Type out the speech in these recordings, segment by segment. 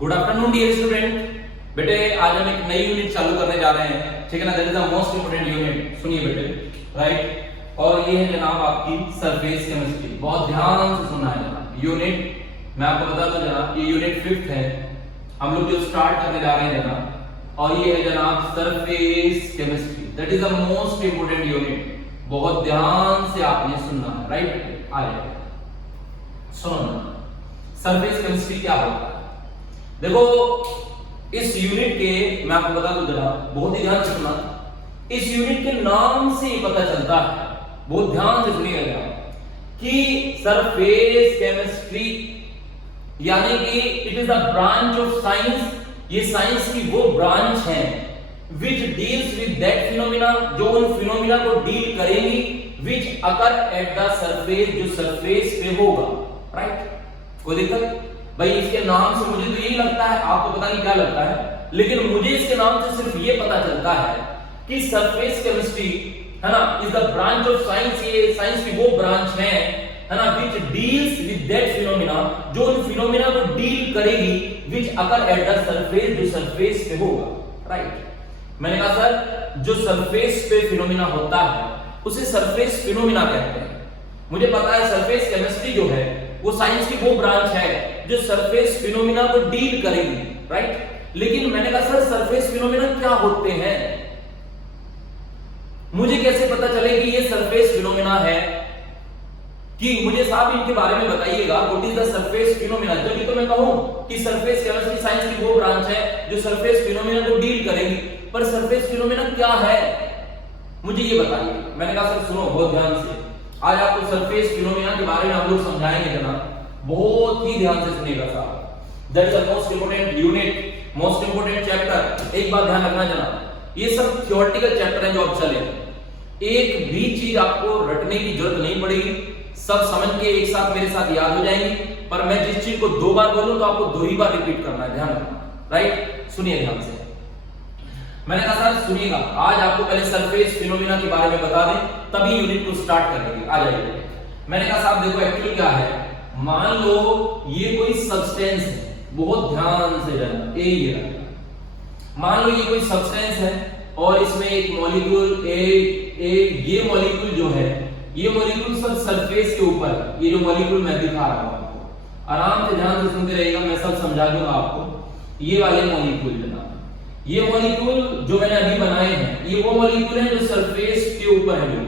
Good afternoon dear student. बेटे आज हम एक नई यूनिट चालू करने जा रहे हैं, ठीक है ना। That is the most important unit. सुनिए बेटे, राइट। और ये है जनाब आपकी सरफेस केमिस्ट्री। बहुत ध्यान से सुनना है जनाब। यूनिट मैं आपको बता दूं जनाब, ये यूनिट 5th है हम लोग जो स्टार्ट करने जा रहे हैं जनाब। और ये है जनाब surface chemistry. That is the most important unit. बहुत ध्यान से आपने सुनना है, राइट। आ जाए सुनो ना, सरफेस केमिस्ट्री क्या होता है। देखो इस यूनिट के मैं आपको बता दूं जनाब, बहुत ही ध्यान से सुनना। इस यूनिट के नाम से ही पता चलता है, बहुत ध्यान से सुनिएगा कि सरफेस केमिस्ट्री यानी कि it is the branch of science. ये साइंस की वो ब्रांच है which deals with that phenomena, जो उन फिनोमिना को डील करेगी which occur at the surface, जो सरफेस पे होगा, राइट। कोई दिक्कत भाई? इसके नाम से मुझे तो यही लगता है, आपको पता नहीं क्या लगता है, लेकिन मुझे इसके नाम से सिर्फ ये पता चलता है कि सरफेस केमिस्ट्री है ना is the branch of science. ये साइंस की वो ब्रांच है ना which deals with that phenomena, जो उन फिनोमिना को डील करेगी which occur at the surface, जो सरफेस पे होगा, राइट। मैंने कहा सर जो सरफेस पे फिनोमिना होता है उसे सरफेस फिनोमिना कहते हैं। मुझे पता है सरफेस केमिस्ट्री जो है वो साइंस की वो ब्रांच है जो सरफेस फिनोमिना को डील करेगी, राइट। लेकिन मैंने कहा सर सरफेस फिनोमिना क्या होते हैं, मुझे कैसे पता चले कि ये सरफेस फिनोमिना है, कि मुझे साहब इनके बारे में बताइएगा। What is the surface phenomena. जब भी तो मैं कहूं कि सरफेस केमिस्ट्री साइंस की वो ब्रांच है जो सरफेस फिनोमिना को डील करेगी, पर सरफेस फिनोमिना क्या है मुझे ये बताइए। मैंने कहा सर सुनो बहुत ध्यान से, आज आपको सरफेस फिनोमिना के बारे में हम लोग समझाएंगे जनाब, बहुत ही ध्यान से सुनिएगा साहब। That is the most important unit, most important chapter. एक बात ध्यान रखना जनाब, ये सब थ्योरेटिकल चैप्टर हैं जो अब चले। एक भी चीज आपको रटने की जरूरत नहीं पड़ेगी, सब समझ के एक साथ मेरे साथ याद हो जाएंगी। पर मैं जिस चीज को 2 बार बोलूं तो आपको 2 ही बार रिपीट करना है, ध्यान रखना, राइट। सुनिए ध्यान से। मैंने कहा सर सुनिएगा, आज आपको पहले सरफेस फिनोमिना के बारे में बता दें तभी यूनिट को स्टार्ट करेंगे। आ जाइए। मैंने कहा साहब देखो एक्चुअली क्या है, मान लो ये कोई सब्सटेंस है, बहुत ध्यान से जाना, ये मान लो ये कोई सब्सटेंस है और इसमें एक मॉलिक्यूल ये मॉलिक्यूल जो है ये मॉलिक्यूल सब सरफेस के ऊपर, ये जो मॉलिक्यूल मैं दिखा रहा हूं आपको, आराम से ध्यान से सुनते रहिएगा, मैं सब समझा दूंगा आपको। ये वाले मॉलिक्यूल जनाब, ये मॉलिक्यूल जो मैंने अभी बनाए हैं ये वो मॉलिक्यूल है जो सरफेस के ऊपर है,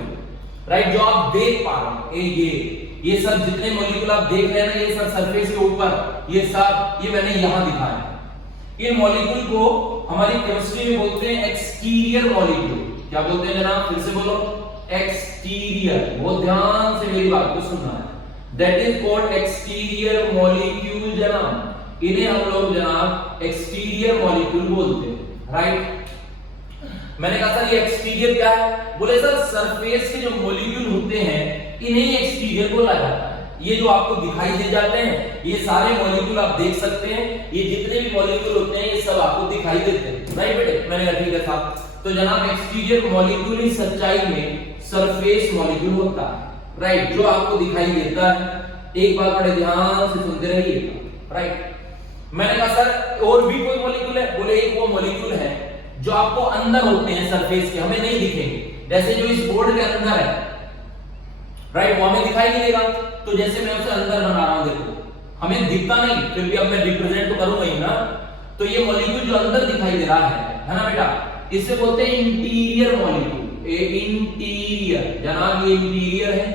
राइट। जो आप देख पा रहे हैं ये सब जितने मॉलिक्यूल आप देख रहे हैं ना, ये सब सरफेस के ऊपर, ये सब ये मैंने यहां दिखाया। ये मॉलिक्यूल को हमारी केमिस्ट्री में बोलते हैं एक्सटीरियर मॉलिक्यूल। क्या बोलते हैं जनाब, फिर से बोलो, एक्सटीरियर। बहुत ध्यान से मेरी बात को सुनना है। That is called exterior molecule जनाब। इन्हें हम लोग जनाब एक्सटीरियर मॉलिक्यूल बोलते हैं, राइट। मैंने कहा सर ये एक्सटीरियर क्या है, बोले सर सरफेस के जो मॉलिक्यूल होते हैं इन्हें एक्सटीरियर बोला जाता है। ये जो आपको दिखाई दे जाते हैं ये सारे मॉलिक्यूल आप देख सकते हैं, ये जितने भी मॉलिक्यूल होते हैं ये सब आपको दिखाई देते हैं, राइट बेटे। मैंने कहा ठीक है साहब। तो जनाब एक्सटीरियर मॉलिक्यूल ही सच्चाई में सरफेस मॉलिक्यूल होता है, राइट, जो आपको दिखाई देता है। एक बार बड़े ध्यान से सुनते रहिएगा, राइट। मैंने कहा सर और भी कोई मॉलिक्यूल है, बोले एक वो मॉलिक्यूल है जो आपको अंदर होते हैं सरफेस के, हमें नहीं दिखेंगे। जैसे जो इस बोर्ड के अंदर है, राइट, वो हमें दिखाई नहीं देगा। तो जैसे मैं उसे अंदर बना रहा हूं, देखो हमें दिखता नहीं, फिर भी अब मैं रिप्रेजेंट तो करूंगा ही ना। तो ये मॉलिक्यूल जो अंदर दिखाई दे रहा है ना बेटा, इसे बोलते हैं इंटीरियर मॉलिक्यूल। इंटीरियर जनाब, ये इंटीरियर है,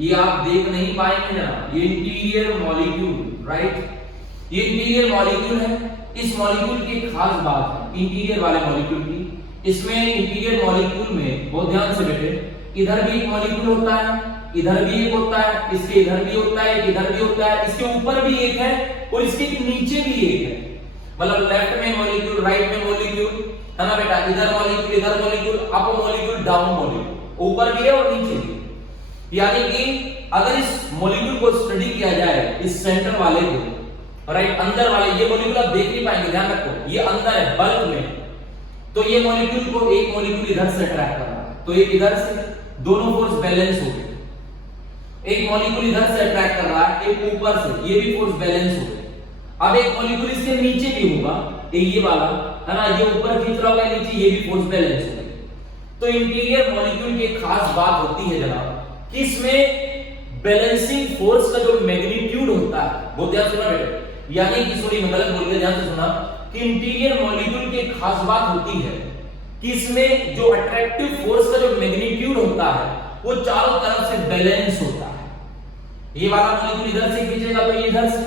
ये आप देख नहीं पाएंगे जनाब, ये इंटीरियर मॉलिक्यूल, राइट। ये इंटीरियर मॉलिक्यूल है। इस मॉलिक्यूल की एक खास बात है इंटीरियर वाले मॉलिक्यूल की, इसमें इंटीरियर मॉलिक्यूल में बहुत ध्यान से बेटे, इधर भी एक मॉलिक्यूल होता है, इधर भी एक होता है, इसके इधर भी होता है, इधर भी होता है, इसके ऊपर भी एक है और इसके नीचे भी एक है। मतलब लेफ्ट में मॉलिक्यूल, राइट में मॉलिक्यूल, है ना बेटा, इधर molecule, up molecule, down molecule, ऊपर भी है और नीचे भी। यानी कि अगर इस मॉलिक्यूल को स्टडी किया जाए, इस सेंटर वाले को, राइट, अंदर वाले ये मॉलिक्यूल आप देख नहीं पाएंगे, ध्यान रखो, ये अंदर है बल्क में। तो ये मॉलिक्यूल को एक मॉलिक्यूल इधर से अट्रैक्ट कर रहा है, तो एक इधर से, दोनों फोर्स बैलेंस हो गए। एक मॉलिक्यूल इधर से अट्रैक्ट कर रहा है, एक ऊपर से, ये भी फोर्स बैलेंस हो गए। अब एक मॉलिक्यूल इसके नीचे भी होगा, ये वाला है ना, ये ऊपर खींच रहा होगा, नीचे ये भी फोर्स बैलेंस होगा। तो इंटीरियर मॉलिक्यूल की एक खास बात होती है जनाब कि इसमें बैलेंसिंग फोर्स का जो मैग्नीट्यूड होता है, वो ध्यान सुना बेटा, यानी कि सॉरी मैं गलत बोल गया, ध्यान से सुना कि इंटीरियर मॉलिक्यूल की एक खास बात होती है कि इसमें जो अट्रैक्टिव फोर्स का जो मैग्नीट्यूड होता है वो चारों तरफ से बैलेंस होता है। ये वाला मॉलिक्यूल इधर से खींचेगा तो ये इधर से,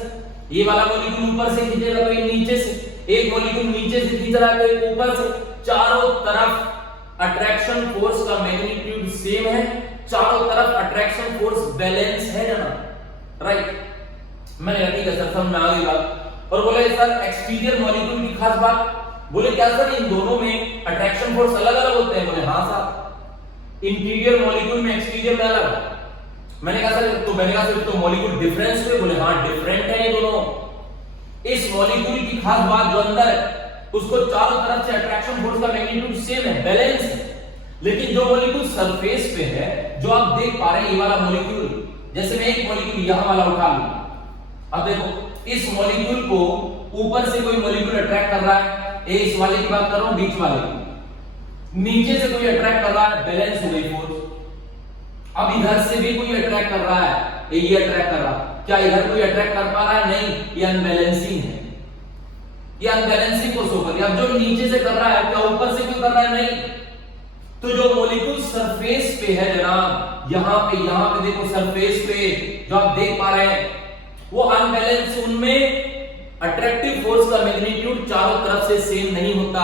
ये वाला मॉलिक्यूल ऊपर से खींचेगा तो ये नीचे से, एक मॉलिक्यूल नीचे से खींच रहा है तो एक ऊपर से, चारों तरफ अट्रैक्शन फोर्स का मैग्नीट्यूड सेम है, चारों तरफ अट्रैक्शन फोर्स बैलेंस है ना, राइट। मैंने ठीक है सर समझ में आ गई बात। और बोले सर एक्सटीरियर मॉलिक्यूल की खास बात, बोले क्या सर इन दोनों में अट्रैक्शन फोर्स अलग अलग होते हैं? बोले हाँ सर, इंटीरियर मॉलिक्यूल में एक्सटीरियर में अलग। मैंने कहा सर तो मैंने कहा सर तो मॉलिक्यूल डिफरेंस हुए? बोले हाँ डिफरेंट है ये दोनों। इस मॉलिक्यूल की खास बात जो अंदर है उसको चारों तरफ से अट्रैक्शन फोर्स का मैग्नीट्यूड सेम है, बैलेंस है। लेकिन जो मॉलिक्यूल सरफेस पे है, जो आप देख पा रहे हैं ये वाला मॉलिक्यूल, जैसे मैं एक मॉलिक्यूल यहां वाला उठा लूं, अब देखो इस मॉलिक्यूल को ऊपर से कोई मॉलिक्यूल अट्रैक्ट कर रहा है, इस वाले की बात कर रहा हूं, बीच वाले की, नीचे से कोई अट्रैक्ट कर रहा है, बैलेंस हो गई फोर्स। अब इधर से भी कोई अट्रैक्ट कर रहा है, ये अट्रैक्ट कर रहा है, क्या इधर कोई अट्रैक्ट कर पा रहा है? नहीं, ये अनबैलेंसिंग है, ये अनबैलेंसिंग को शो कर रहा है। अब जो नीचे से कर रहा है क्या ऊपर से कोई कर रहा है? नहीं। तो जो मॉलिक्यूल सरफेस पे है जनाब, यहां पे देखो सरफेस पे जो आप देख पा रहे हैं वो अनबैलेंस, उनमें अट्रैक्टिव फोर्स का मैग्नीट्यूड चारों तरफ से सेम नहीं होता।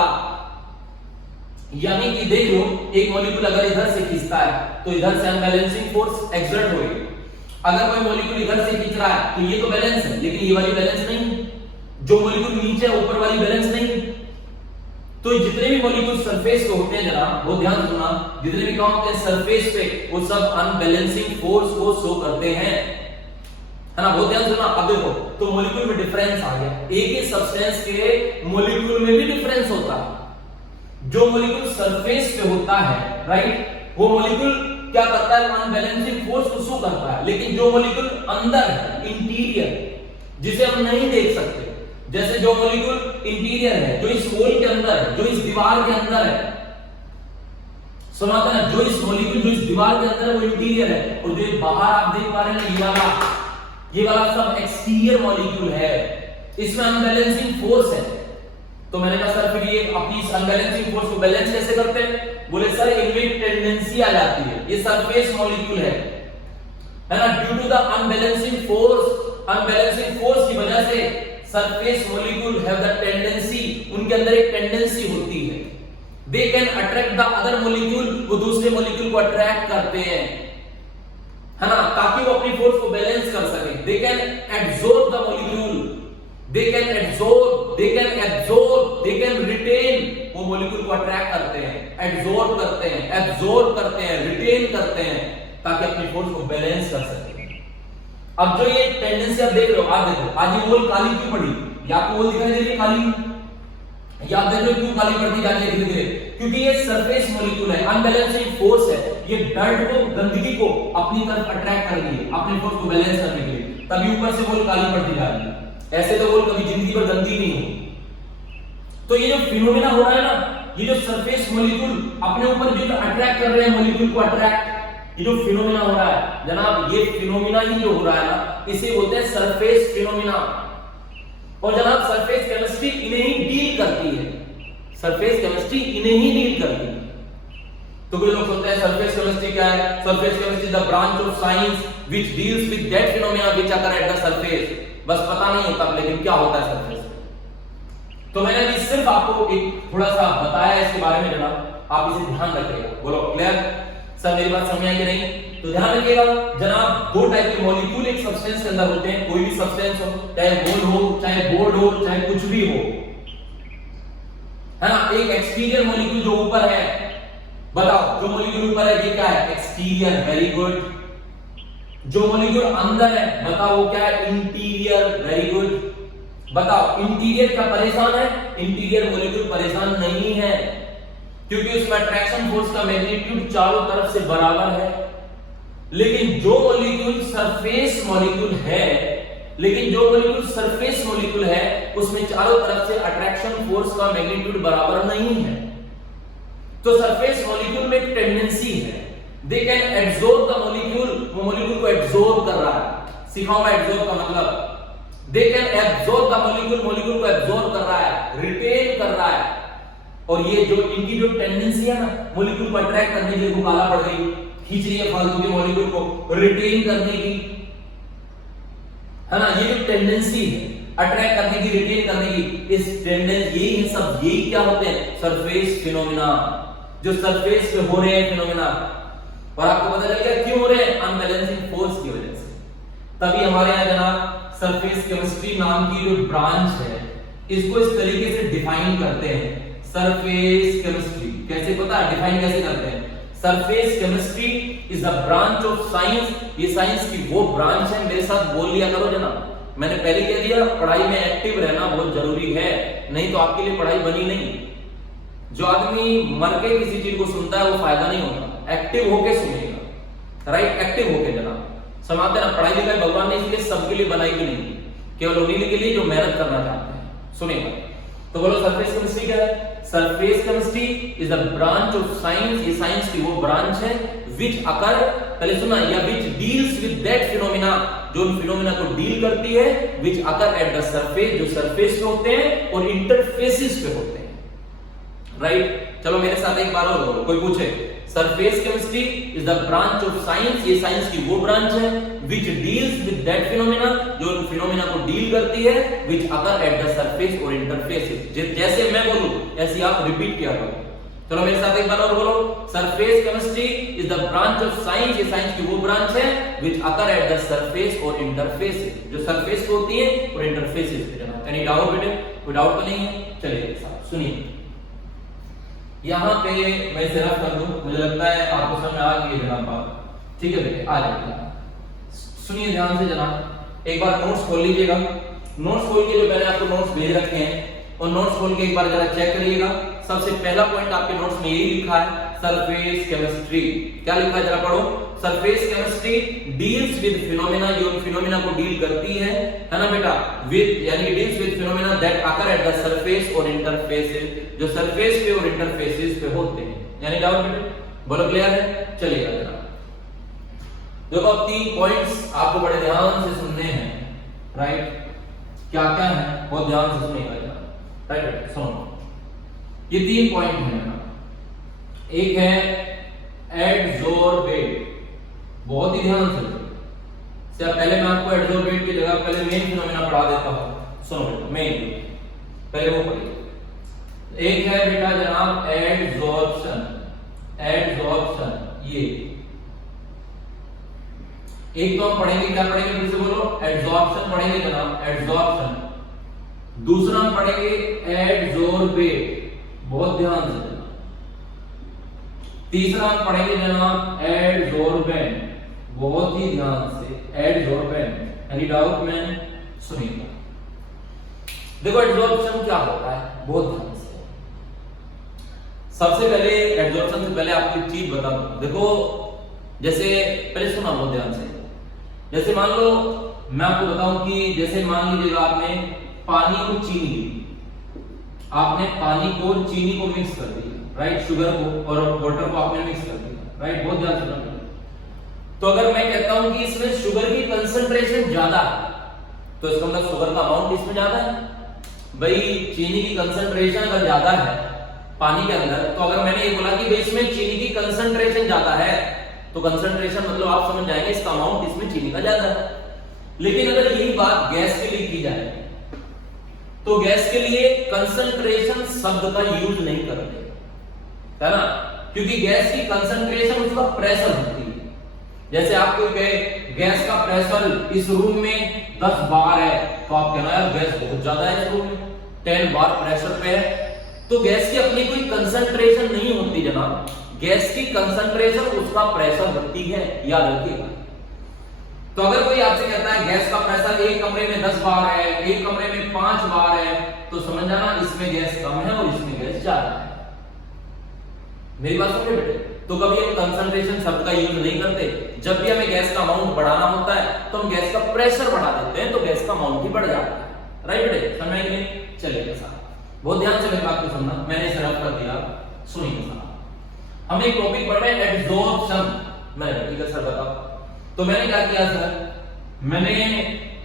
यानी कि देख लो एक मॉलिक्यूल अगर इधर से खींचता है तो इधर से अनबैलेंसिंग फोर्स एक्सर्ट होगी, अगर कोई मॉलिक्यूल इधर से खींच रहा है तो ये तो बैलेंस है, लेकिन ये वाली बैलेंस नहीं, जो मॉलिक्यूल नीचे है ऊपर वाली बैलेंस नहीं। तो जितने भी मॉलिक्यूल सरफेस पे होते हैं जनाब, वो ध्यान सुना, जितने भी काम होते हैं सरफेस पे वो सब अनबैलेंसिंग फोर्स को शो करते हैं, है ना, बहुत ध्यान सुना। अब देखो तो मॉलिक्यूल में डिफरेंस आ गया, एक ही सब्सटेंस के मॉलिक्यूल में भी डिफरेंस होता है। जो मॉलिक्यूल सरफेस पे होता है, राइट, वो मॉलिक्यूल क्या करता है? अनबैलेंसिंग फोर्स को शो करता है। लेकिन जो मॉलिक्यूल अंदर है, इंटीरियर, जिसे हम नहीं देख सकते, जैसे जो मॉलिक्यूल इंटीरियर है, जो इस होल के अंदर है, जो इस दीवार के अंदर है, समझते हैं, जो इस मॉलिक्यूल जो इस दीवार के अंदर है वो इंटीरियर है, और जो बाहर आप देख पा रहे हैं ये वाला सब एक्सटीरियर मॉलिक्यूल है, इसमें अनबैलेंसिंग फोर्स है। तो मैंने कहा सर फिर ये अपनी इस अनबैलेंसिंग फोर्स को बैलेंस कैसे करते हैं? बोले सर इनमें टेंडेंसी आ जाती है, ये सरफेस मॉलिक्यूल है ना, due to the unbalancing force की वजह से surface molecule have the tendency, उनके अंदर एक टेंडेंसी होती है, they can attract the other molecule, वो दूसरे मॉलिक्यूल को अट्रैक्ट करते हैं, है ना, ताकि वो अपनी फोर्स को बैलेंस कर सके। They can absorb the molecule, they can absorb, they can retain, वो मॉलिक्यूल को अट्रैक्ट करते हैं, एब्जॉर्ब करते हैं, रिटेन करते हैं, ताकि अपनी फोर्स को बैलेंस कर सके। अब जो ये टेंडेंसी आप देख रहे हो, आप देखो आज ये वॉल काली क्यों पड़ी? या आपको वॉल दिखाई दे रही है काली? या आप देख रहे हो क्यों काली पड़ती जा रही है धीरे धीरे? क्योंकि ये सरफेस मॉलिक्यूल है, अनबैलेंसिंग फोर्स है, ये डर्ट को, गंदगी को अपनी तरफ अट्रैक्ट कर रही है, अपनी फोर्स को बैलेंस करने के लिए, तभी ऊपर से वॉल काली पड़ती जा रही है। ऐसे तो वॉल कभी जिंदगी पर गंदी नहीं हुई। तो ये जो फिनोमेना हो रहा है ना, ये जो सरफेस मॉलिक्यूल अपने ऊपर जो अट्रैक्ट कर रहे हैं मॉलिक्यूल को अट्रैक्ट, ये जो फिनोमेना हो रहा है जनाब, ये फिनोमेना ही जो हो रहा है ना, इसे बोलते हैं सरफेस फिनोमेना। और जनाब सरफेस केमिस्ट्री इन्हें ही डील करती है, सरफेस केमिस्ट्री इन्हें ही डील करती है। तो कुछ लोग सोचते हैं सरफेस केमिस्ट्री क्या है? Surface chemistry the branch of science which deals with that phenomena which occur at the surface. बस पता नहीं होता लेकिन क्या होता है सरफेस। तो मैंने अभी सिर्फ आपको एक थोड़ा सा बताया इसके बारे में जनाब, आप इसे ध्यान रखिएगा। बोलो क्लियर? सर मेरी बात समझ आई कि नहीं? तो ध्यान रखिएगा जनाब, दो टाइप के मॉलिक्यूल एक सब्सटेंस के अंदर होते हैं, कोई भी सब्सटेंस हो, चाहे गोल हो, चाहे बोर्ड हो, चाहे कुछ भी हो, है ना। एक एक्सटीरियर मॉलिक्यूल जो ऊपर है, बताओ जो मॉलिक्यूल ऊपर है ये क्या है? Exterior, very good. जो मॉलिक्यूल अंदर है बताओ वो क्या है? Interior, very good. बताओ इंटीरियर क्या परेशान है? इंटीरियर मॉलिक्यूल परेशान नहीं है, क्योंकि उसमें अट्रैक्शन फोर्स का मैग्नीट्यूड चारों तरफ से बराबर है। लेकिन जो मॉलिक्यूल सरफेस मॉलिक्यूल है लेकिन जो मॉलिक्यूल सरफेस मॉलिक्यूल है उसमें चारों तरफ से अट्रैक्शन फोर्स का मैग्नीट्यूड बराबर नहीं है। तो सरफेस मॉलिक्यूल में एक टेंडेंसी है, they can absorb the molecule, वो मॉलिक्यूल को एब्जॉर्ब कर रहा है। सिखाऊंगा एब्जॉर्ब का मतलब, दे can absorb the molecule, molecule को एब्जॉर्ब कर रहा है, रिटेन कर रहा है। और ये जो इनकी जो टेंडेंसी है ना मॉलिक्यूल को अट्रैक्ट करने की, देखो काला पड़ गई, खींच रही है फालतू के मॉलिक्यूल को रिटेन करने की, है ना, ये जो टेंडेंसी है अट्रैक्ट करने की, रिटेन करने की, इस टेंडेंसी यही है सब, यही क्या होते हैं सरफेस फिनोमेना, जो सरफेस पे हो रहे हैं फिनोमेना। और आपको पता चल गया क्यों हो रहे हैं, अनबैलेंसिंग फोर्स की वजह से। तभी हमारे यहां जनाब सरफेस केमिस्ट्री नाम की जो ब्रांच है इसको इस तरीके से डिफाइन करते हैं, सरफेस केमिस्ट्री। कैसे पता है डिफाइन कैसे करते हैं, surface chemistry is a branch of science, ये साइंस की वो ब्रांच है, मेरे साथ बोल लिया करो जनाब, मैंने पहले कह दिया पढ़ाई में एक्टिव रहना बहुत जरूरी है, नहीं तो आपके लिए पढ़ाई बनी नहीं। जो आदमी मर के किसी चीज को सुनता है वो फायदा नहीं होता, एक्टिव होके सुनिएगा, राइट, एक्टिव होके जनाब समाते ना। पढ़ाई लिखाई भगवान ने इसलिए सबके लिए बनाई भी नहीं, केवल उन्हीं के लिए जो मेहनत करना चाहते हैं। सुनिएगा तो बोलो सरफेस केमिस्ट्री क्या है, surface chemistry is a branch of science, ये साइंस की वो ब्रांच है विच अकर, पहले सुना, या which deals with that phenomena, जो उन फिनोमेना को डील करती है, विच अकर एट द सरफेस, जो सरफेस पे होते हैं और इंटरफेसेस पे होते हैं, राइट। चलो मेरे साथ एक बार और बोलो, कोई पूछे, surface chemistry is the branch of science, ये साइंस की वो ब्रांच है which deals with that phenomena, जो उन फिनोमेना को डील करती है, विच अकर एट द सरफेस और इंटरफेसेस। जैसे मैं बोलूं ऐसे आप रिपीट किया करो। चलो मेरे साथ एक बार और बोलो, surface chemistry is the branch of science, ये साइंस की वो ब्रांच है विच अकर एट द सरफेस और इंटरफेसेस, जो सरफेस पे होती है और इंटरफेसेस पे। जनाब एनी डाउट बेटे, कोई डाउट तो नहीं है, चलिए सुनिए। यहां पे मैं इसे रफ कर दूं, मुझे लगता है आपको समझ आ गई जनाब बात, ठीक है बेटे, आ जाइए। सुनिए ध्यान से जनाब, एक बार नोट्स खोल लीजिएगा, नोट्स खोल के जो मैंने आपको नोट्स भेज रखे हैं और नोट्स खोल के एक बार जरा चेक करिएगा। सबसे पहला पॉइंट आपके नोट्स में यही लिखा है, सरफेस केमिस्ट्री। क्या लिखा है जरा पढ़ो, surface chemistry deals with phenomena, जो फिनोमेना को डील करती है ना बेटा, विद यानी deals with phenomena that occur at the surface और इंटरफेसेस, जो सरफेस पे और इंटरफेसेस पे होते हैं। यानी डाउट बेटा बोलो, क्लियर है, चलिएगा जरा। देखो अब 3 पॉइंट्स आपको बड़े ध्यान से सुनने हैं, राइट, क्या क्या है बहुत ध्यान से सुनिएगा जरा, राइट। सुनो, ये 3 पॉइंट हैं। एक है एडजॉर्बेट, बहुत ही ध्यान से पहले मैं आपको एडजॉर्बेट की जगह पहले मेन फिनोमेना पढ़ा देता हूं। सुनो मेन, पहले वो पढ़िए। एक है बेटा जनाब एडजॉर्प्शन, एडजॉर्प्शन, ये एक तो हम पढ़ेंगे, क्या पढ़ेंगे फिर से बोलो, एडजॉर्प्शन पढ़ेंगे जनाब, एडजॉर्प्शन। दूसरा हम पढ़ेंगे एडजॉर्बेट, बहुत ध्यान से। तीसरा हम पढ़ेंगे जनाब एडजॉर्बेंट, बहुत ही ध्यान से, एडजॉर्बेंट। एनी डाउट में सुनिएगा। देखो एडजॉर्प्शन क्या होता है, बहुत ध्यान से। सबसे पहले एडजॉर्प्शन से पहले आपको एक चीज बता दूं, देखो जैसे पहले सुना बहुत ध्यान से, जैसे मान लो मैं आपको बताऊं कि जैसे मान लीजिएगा आपने पानी को चीनी, आपने पानी को चीनी को मिक्स कर दिया, राइट, शुगर को और वाटर को आपने मिक्स कर दिया, राइट, बहुत ध्यान से सुनना। तो अगर मैं कहता हूं कि इसमें शुगर की कंसंट्रेशन ज्यादा है, तो इसका मतलब शुगर का अमाउंट इसमें ज्यादा है। भाई चीनी की कंसंट्रेशन अगर ज्यादा है पानी के अंदर, तो अगर मैंने ये बोला कि भाई इसमें चीनी की कंसंट्रेशन ज्यादा है, तो कंसंट्रेशन मतलब आप समझ जाएंगे इसका अमाउंट इसमें चीनी का ज्यादा है। लेकिन अगर यही बात गैस के लिए की जाए, तो गैस के लिए कंसंट्रेशन शब्द का यूज नहीं करते, है ना, क्योंकि गैस की कंसंट्रेशन उसका प्रेशर होती है। जैसे आपको कहे गैस का प्रेशर इस रूम में 10 बार है, तो आप कहना यार गैस बहुत ज्यादा है इस रूम में, 10 बार प्रेशर पे है। तो गैस की अपनी कोई कंसंट्रेशन नहीं होती जनाब, गैस की कंसंट्रेशन उसका प्रेशर होती है, याद रखिएगा। तो अगर कोई आपसे कहता है गैस का प्रेशर एक कमरे में 10 बार है, एक कमरे में 5 बार है, तो समझ जाना इसमें गैस कम है और इसमें गैस ज्यादा है। मेरी बात समझे बेटे? तो कभी हम कंसंट्रेशन शब्द का यूज नहीं करते। जब भी हमें गैस का अमाउंट बढ़ाना होता है तो हम गैस का प्रेशर बढ़ा देते हैं तो गैस का अमाउंट भी बढ़ जाता है, राइट बेटे, समझ में कि नहीं? चलिए साहब बहुत ध्यान से मेरी बात को सुनना, मैंने इसे रफ कर दिया, सुनिए साहब। हम एक टॉपिक पढ़ रहे हैं एड्सॉर्प्शन। मैंने ठीक है सर बताओ, तो मैंने क्या किया सर, मैंने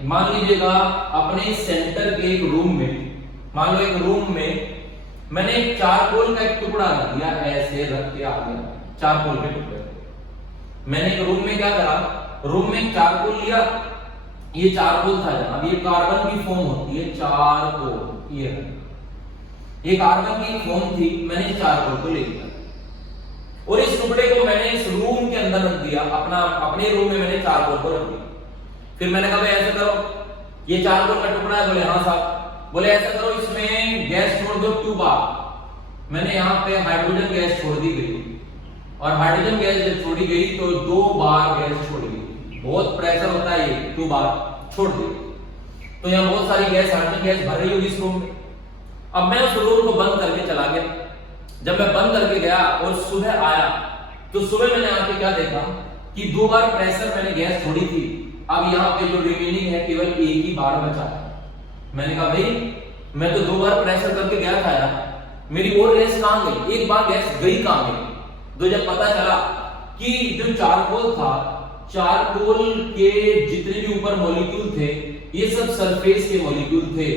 मान लीजिएगा अपने सेंटर के एक रूम में, मान लो एक रूम में मैंने चारकोल का एक टुकड़ा रख दिया, ऐसे रख के आ गया चारकोल के टुकड़े। मैंने एक रूम में क्या करा, रूम में चारकोल लिया, ये चारकोल था जनाब, ये कार्बन की फॉर्म होती है चारकोल, ये कार्बन की फॉर्म थी, मैंने चारकोल को ले लिया और इस टुकड़े को मैंने इस रूम के अंदर रख दिया, अपने रूम में मैंने चारकोल को रख दिया। फिर मैंने कहा भाई ऐसा करो, ये चारकोल का टुकड़ा है, बोले हाँ साहब, बोले ऐसा करो इसमें गैस छोड़ दो 2 बार। मैंने यहाँ पे हाइड्रोजन गैस छोड़ दी गई और हाइड्रोजन गैस जब छोड़ी गई तो 2 बार गैस छोड़ी गई, बहुत प्रेशर होता है ये, 2 बार छोड़ दी तो यहाँ बहुत सारी गैस, हाइड्रोजन गैस भर रही होगी इस रूम में। अब मैं उस रूम को बंद करके चला गया, जब मैं बंद करके गया और सुबह आया तो सुबह मैंने आके क्या देखा कि 2 बार प्रेशर मैंने गैस छोड़ी थी, अब यहाँ पे जो रिमेनिंग है केवल एक ही बार बचा है। मैंने कहा भाई मैं तो 2 बार प्रेशर करके गया था यार, मेरी और गैस कहां गई, एक बार गैस गई कहां गई? तो जब पता चला कि जो चारकोल था, चारकोल के जितने भी ऊपर मॉलिक्यूल थे ये सब सरफेस के मॉलिक्यूल थे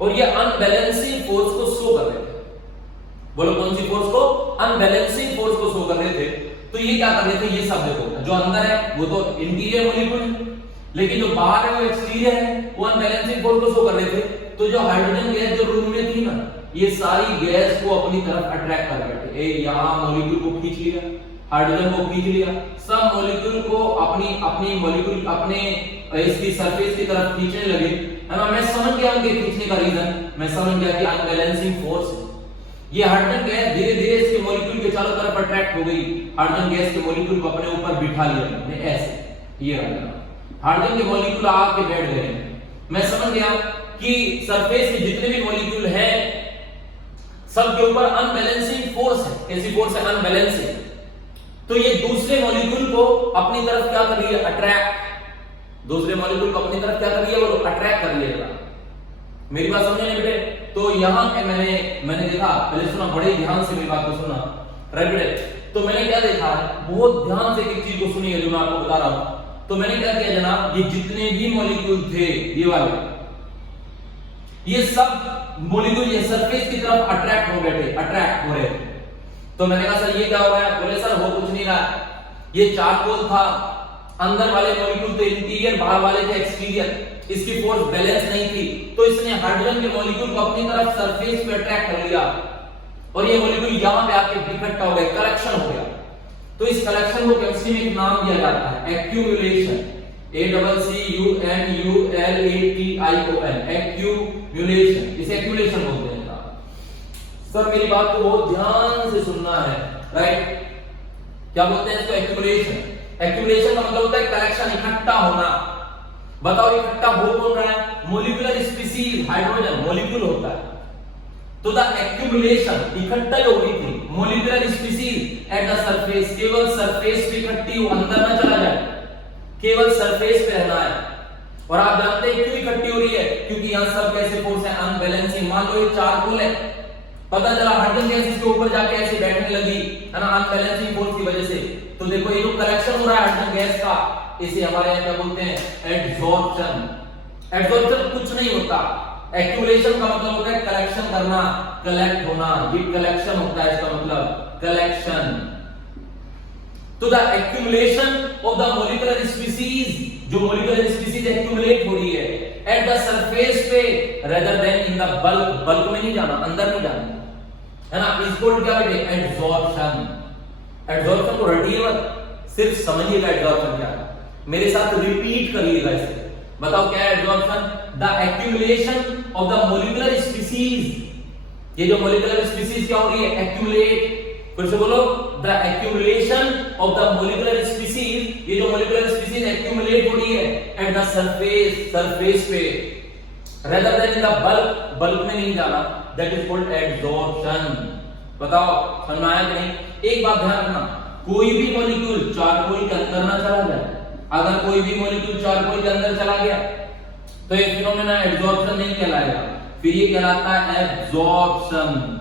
और ये अनबैलेंसिंग फोर्स को शो कर रहे थे। बोलो कौन सी फोर्स को? अनबैलेंसिंग फोर्स को शो कर रहे थे। तो ये क्या कर रहे थे, ये सब देखो, जो अंदर है वो तो इंटीरियर मॉलिक्यूल है, लेकिन जो बाहर है वो एक्सटीरियर है, वो अनबैलेंसिंग फोर्स को शो कर रहे थे। तो जो हाइड्रोजन गैस जो रूम में थी ना, ये सारी गैस को अपनी तरफ अट्रैक्ट कर बैठे, यहाँ मॉलिक्यूल को खींच लिया, हाइड्रोजन को खींच लिया, सब मॉलिक्यूल को अपनी मॉलिक्यूल अपने इसकी सरफेस की तरफ खींचने लगे, है ना। मैं समझ गया उनके खींचने का रीजन, मैं समझ गया कि अनबैलेंसिंग फोर्स है। ये हाइड्रोजन गैस धीरे धीरे इसके मॉलिक्यूल के चारों तरफ अट्रैक्ट हो गई, हाइड्रोजन गैस के मॉलिक्यूल को अपने ऊपर बिठा लिया मैंने ऐसे, ये हाइड्रोजन के मॉलिक्यूल आके बैठ गए। मैं समझ गया कि सरफेस के जितने भी मॉलिक्यूल हैं सब के ऊपर अनबैलेंसिंग फोर्स है। कैसी फोर्स है? अनबैलेंसिंग। तो ये दूसरे मॉलिक्यूल को अपनी तरफ क्या कर रही है? अट्रैक्ट। दूसरे मॉलिक्यूल को अपनी तरफ क्या कर रही है? वो अट्रैक्ट कर लिया। मेरी बात समझे नहीं बेटे? तो यहां पे मैंने देखा, पहले सुना, बड़े ध्यान से मेरी बात को सुना, राइट बेटे? तो मैंने क्या देखा, बहुत ध्यान से एक चीज को सुनिए जो मैं आपको बता रहा हूं। तो मैंने क्या किया जनाब, ये जितने भी मॉलिक्यूल थे ये वाले, ये सब मॉलिक्यूल ये सरफेस की तरफ अट्रैक्ट हो रहे थे। तो मैंने कहा सर ये क्या हो रहा है? बोले सर हो कुछ नहीं रहा, ये चारकोल था, अंदर वाले मॉलिक्यूल थे इंटीरियर, बाहर वाले थे एक्सटीरियर, इसकी फोर्स बैलेंस नहीं थी, तो इसने हाइड्रोजन के मॉलिक्यूल को अपनी तरफ सरफेस पे अट्रैक्ट कर लिया और ये मॉलिक्यूल यहां पे आके इकट्ठा हो गए, कलेक्शन हो गया। तो इस कलेक्शन को केमिस्ट्री में एक नाम दिया जाता है एक्यूमुलेशन, ACCUMULATION, एक्यूमुलेशन। इसे एक्यूमुलेशन बोलते हैं। सर मेरी बात को बहुत ध्यान से सुनना है, राइट? क्या बोलते हैं इसको? एक्यूमुलेशन। एक्यूमुलेशन का मतलब होता है कलेक्शन, इकट्ठा होना। बताओ इकट्ठा हो कौन रहा है? मॉलिक्यूलर स्पीशीज, हाइड्रोजन मॉलिक्यूल होता है। तो द एक्यूमुलेशन, इकट्ठा जो हुई थी molecular species at the surface, केवल सरफेस पे इकट्ठी हो, अंदर ना चला जाए, केवल सरफेस पे रहना है। और आप जानते हैं क्यों इकट्ठी हो रही है? क्योंकि यहां सब कैसे फोर्स है? अनबैलेंसिंग। मान लो ये चारकोल है, पता चला हाइड्रोजन गैस इसके ऊपर जाके ऐसे बैठने लगी, है ना, अनबैलेंसिंग फोर्स की वजह से। तो देखो ये जो कलेक्शन हो रहा है हाइड्रोजन गैस का, इसे हमारे यहाँ क्या बोलते हैं? एडसॉर्प्शन। एडसॉर्प्शन कुछ नहीं होता, एक्यूमुलेशन का मतलब होता है कलेक्शन करना, कलेक्ट होना, ये कलेक्शन होता है, इसका मतलब कलेक्शन। तो the accumulation of the molecular species, जो मॉलिक्यूलर स्पीशीज एक्यूमुलेट हो रही है एट द सरफेस पे rather than in the bulk, bulk में नहीं जाना, अंदर नहीं जाना, है ना, इज कॉल्ड क्या बेटे? एडसॉर्प्शन। एडसॉर्प्शन को रटिए मत, सिर्फ समझिएगा एडसॉर्प्शन क्या है। मेरे साथ रिपीट करिएगा इसे। बताओ क्या है adsorption? The accumulation of the molecular species. ये जो मॉलिक्यूलर स्पीशीज क्या हो रही है? एक्यूमुलेट। फिर से बोलो, the accumulation of the molecular species, ये जो मॉलिक्यूलर स्पीशीज एक्यूमुलेट हो रही है एट द सरफेस, सरफेस पे, rather than in the bulk, bulk में नहीं जाना, दैट इज कॉल्ड एडसॉर्प्शन। बताओ समझ में आया कि नहीं? एक बात ध्यान रखना, कोई भी मॉलिक्यूल चारकोल के अंदर ना चला जाए, अगर कोई भी मॉलिक्यूल चारकोल के अंदर चला गया तो ये फिनोमेना एब्जॉर्प्शन नहीं कहलाएगा, फिर ये कहलाता है एब्जॉर्प्शन।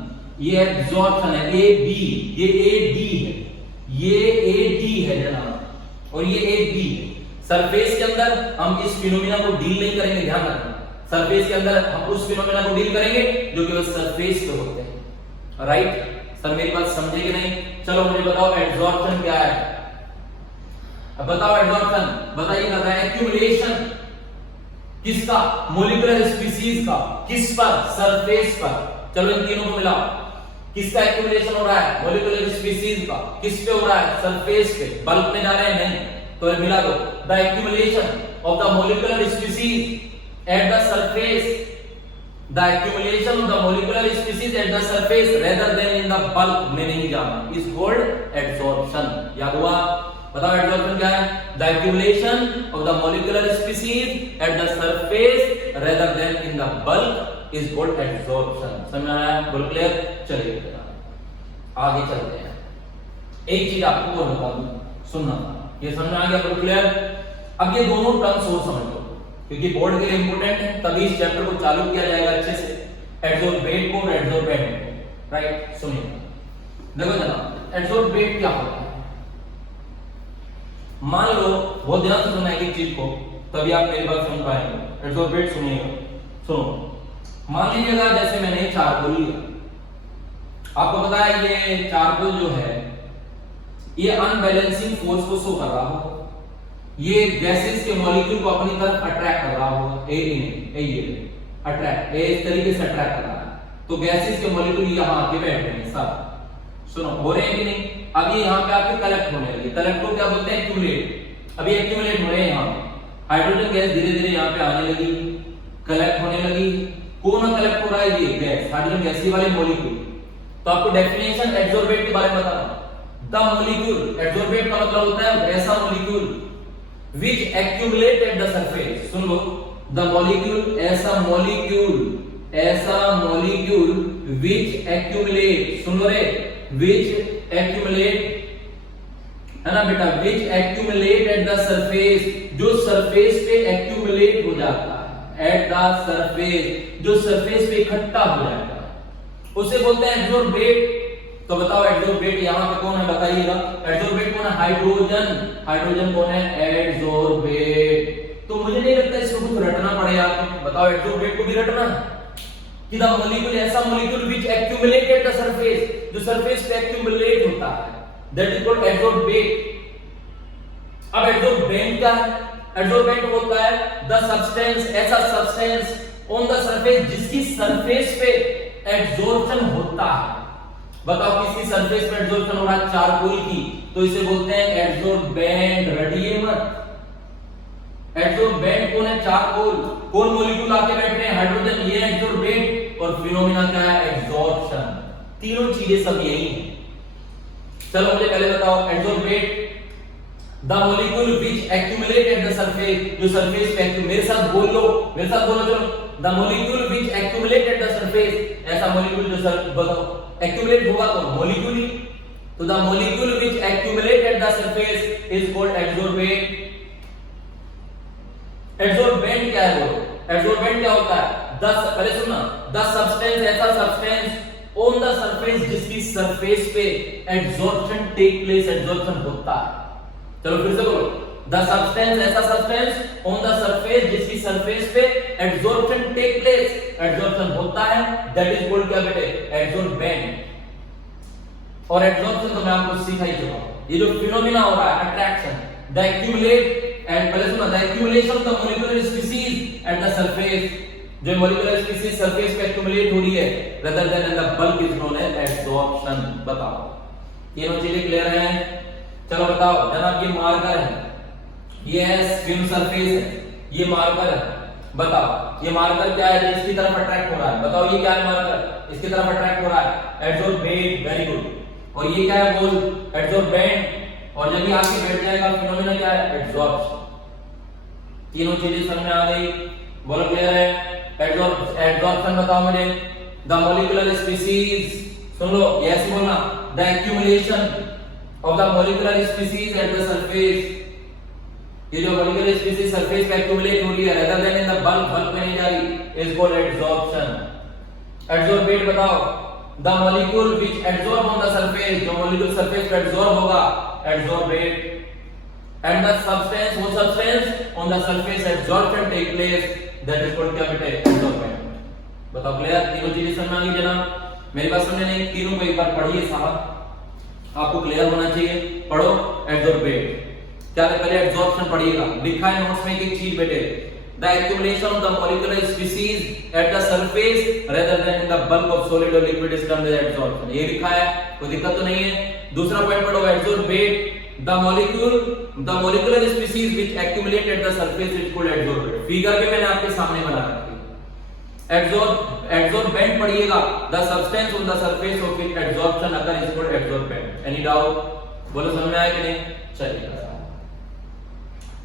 ये एब्जॉर्प्शन है, ए बी, ये ए डी है, ये ए डी है जनाब, और ये ए बी है। सरफेस के अंदर हम इस फिनोमेना को डील नहीं करेंगे, ध्यान रखना। सरफेस के अंदर हम उस फिनोमेना को डील करेंगे जो केवल सरफेस पे होते हैं। राइट सर, मेरी बात समझे कि नहीं? चलो मुझे बताओ एब्जॉर्प्शन क्या है। अब बताओ एब्जॉर्प्शन, बताइएगा। एक्यूमुलेशन किसका? मॉलिक्यूलर स्पीशीज का। किस पर? सरफेस पर। चलो इन तीनों को मिलाओ। किसका एक्यूमुलेशन हो रहा है? मॉलिक्यूलर स्पीशीज का। किस पे हो रहा है? सरफेस पे। बल्क में जा रहे हैं? नहीं, तो मिला दो। The accumulation of the molecular species at the surface, the accumulation of the molecular species at the surface rather than in the bulk, में नहीं जाना, इज कॉल्ड एब्जॉर्प्शन। याद हुआ? बताओ एब्जॉर्प्शन क्या है? The accumulation of the molecular species at the surface rather than in the bulk is called absorption. समझ में आया? बिल्कुल क्लियर? चलिए आगे चलते हैं। एक चीज आपको और बता दूं, सुनना, ये समझ में आ गया? बिल्कुल क्लियर? अब ये दोनों टर्म्स और समझ लो, क्योंकि बोर्ड के लिए इंपॉर्टेंट है, तभी इस चैप्टर को चालू किया जाएगा अच्छे से। एड्सोर्बेट को, एड्सोर्बेंट को, राइट? सुनिए, देखो जनाब, एड्सोर्बेट क्या होता है? मान लो, बहुत ध्यान से सुनना है एक चीज को, तभी आप मेरी बात सुन पाएंगे। एड्सोर्बेट सुनिएगा, सुनो। मान लीजिएगा जैसे मैंने चारकोल लिया, आपको पता है ये चारकोल जो है ये अनबैलेंसिंग फोर्स को शो कर रहा होगा, ये गैसेस के मॉलिक्यूल को अपनी तरफ अट्रैक्ट कर रहा होगा। ये अट्रैक्ट, इस तरीके से अट्रैक्ट कर रहा है, तो गैसेस के मॉलिक्यूल यहां आके बैठ रहे हैं। सब सुनो, हो रहे हैं कि नहीं? अब ये यहां पे आपके कलेक्ट होने लगे। कलेक्ट को क्या बोलते हैं? एक्यूमुलेट। अभी एक्यूमुलेट हो रहे हैं यहां पे। हाइड्रोजन गैस धीरे धीरे यहां पे आने लगी, कलेक्ट होने लगी। कौन कलेक्ट हो रहा है? ये गैस, हाइड्रोजन गैस, ये वाले मॉलिक्यूल। तो आपको डेफिनेशन एड्सोर्बेट के बारे में बता रहा हूं। द मॉलिक्यूल, एड्सोर्बेट का मतलब होता है ऐसा molecule which accumulate at the surface। Soon low, the molecule, ऐसा मॉलिक्यूल which accumulate, सुन लो रे, which accumulate, है ना बेटा, which accumulate at the surface, जो सरफेस पे accumulate हो जाता है, at the surface, जो सरफेस पे इकट्ठा हो जाता है, उसे बोलते हैं एड्सोर्बेट। तो बताओ एड्सोर्बेट यहां पे कौन है? बताइएगा। एड्सोर्बेट कौन है? हाइड्रोजन। हाइड्रोजन कौन है? एड्सोर्बेट। तो मुझे नहीं लगता इसको कुछ रटना पड़े आपको। बताओ एड्सोर्बेट को भी रटना कि द मॉलिक्यूल, ऐसा molecule which accumulate at the surface, जो सरफेस पे एक्यूमुलेट होता है, दैट इज कॉल्ड एड्सोर्बेट। अब एड्सोर्बेंट क्या है? एड्सोर्बेंट होता है द सब्सटेंस, ऐसा सब्सटेंस ऑन द सरफेस जिसकी सरफेस पे एड्सोर्प्शन होता है। बताओ किसकी सरफेस पे एड्सोर्प्शन हो रहा है? चारकोल की, तो इसे बोलते हैं एड्सोर्बेंट। रटिए मत। एड्सोर्बेंट कौन है? चारकोल। कौन मॉलिक्यूल आके बैठ रहे हैं? हाइड्रोजन, ये एड्सोर्बेंट। और फिनोमेना क्या है? एड्सोर्प्शन। तीनों चीजें सब यही हैं। चलो मुझे पहले बताओ adsorbate, the molecule which accumulate at the surface, जो सरफेस पे, मेरे साथ बोलो, मेरे साथ बोलो, चलो। The molecule which accumulate at the surface, ऐसा मॉलिक्यूल जो सर बताओ एक्यूमुलेट होगा तो मॉलिक्यूल ही, तो the molecule which accumulate at the surface is called adsorbate. Adsorbent क्या है? वो एड्सोर्बेंट क्या होता है? पहले सुनना, द सब्सटेंस, ऐसा सब्सटेंस ऑन द सरफेस जिसकी सरफेस पे एड्सोर्प्शन टेक प्लेस, एड्सोर्प्शन होता है। चलो फिर से बोलो, द सब्सटेंस, ऐसा सब्सटेंस ऑन द सरफेस जिसकी सरफेस पे एड्सोर्प्शन टेक प्लेस, एड्सोर्प्शन होता है, दैट इज कॉल्ड क्या बेटे? एड्सोर्बेंट। और एड्सोर्प्शन तो मैं आपको सिखा ही चुका हूं। ये जो फिनोमेना हो रहा है अट्रैक्शन, द एक्यूमुलेट एंड, पहले सुना, the accumulation of the molecular species at the surface, जो मॉलिक्यूलर स्पीशीज सरफेस पे एक्यूमुलेट हो रही है, rather than in the bulk is known as adsorption। बताओ तीनों चीजें क्लियर हैं? चलो बताओ जनाब, ये मार्कर है, ये स्किन सरफेस है, ये मार्कर है। बताओ ये मार्कर क्या है? इसकी तरफ अट्रैक्ट हो रहा है। बताओ ये क्या है? मार्कर इसकी तरफ अट्रैक्ट हो रहा है, एड्सोर्बेट। Very good. और ये क्या है? बोल, एड्सोर्बेंट। और जब ये आके बैठ जाएगा फिनोमेना क्या है? एड्सॉर्प्शन। तीनों चीजें समझ में आ गई? बोलो क्लियर है? एड्सॉर्प्शन बताओ मुझे। द मॉलिक्यूलर स्पीशीज, सुन लो, ये ऐसे बोलना, the accumulation of the molecular species at the surface ये जो मॉलिक्यूलर स्पीसीज सरफेस पे एक्यूमुलेट हो रही है rather than in the bulk में नहीं जा रही इज कॉल्ड एडसॉर्प्शन। एडसॉर्बेट बताओ, the molecule which adsorb on the surface, जो मॉलिक्यूल सरफेस पे एडसॉर्ब होगा एडसॉर्बेट, एंड द सब्सटेंस, वो substance on the surface adsorption take place that is called क्या बेटे एडसॉर्बेंट। बताओ क्लियर, तीनों चीजें समझ आ गई जनाब? मेरी बात समझे नहीं? तीनों को एक बार पढ़िए साहब, आपको क्लियर होना चाहिए। पढ़ो एडसॉर्बेट, क्या है पहले एडसॉर्प्शन पढ़िएगा, लिखा है नोट्स में एक चीज बेटे, the accumulation of the molecular species at the surface rather than in the bulk of solid और liquid is termed as adsorption. ये लिखा है, कोई दिक्कत तो नहीं है। दूसरा पॉइंट पढ़ो adsorbate, the molecular species which accumulate at the surface is called adsorbate. Figure के मैंने आपके सामने बना रखी है। एडसॉर्बेंट पढ़िएगा, the substance on the surface of which adsorption occur is called adsorbent. Any doubt? बोलो समझ में आया कि नहीं? चलिए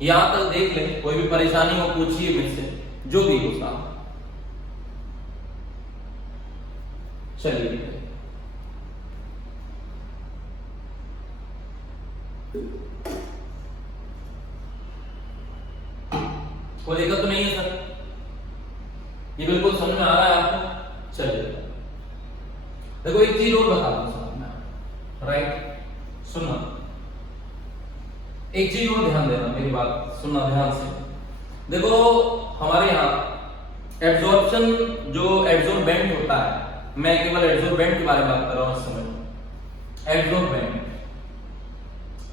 यहां तक देख ले, कोई भी परेशानी हो पूछिए मुझसे, जो भी हो साहब। चलिए कोई दिक्कत तो नहीं है सर? ये बिल्कुल समझ में आ रहा है आपको? चलिए देखो एक चीज और बता दूं साहब मैं, राइट? सुनना, एक चीज और ध्यान देना, मेरी बात सुनना ध्यान से। देखो हमारे यहाँ एब्जॉर्प्शन जो एब्जॉर्बेंट होता है, मैं केवल एब्जॉर्बेंट के बारे में बात कर रहा हूं इस समय।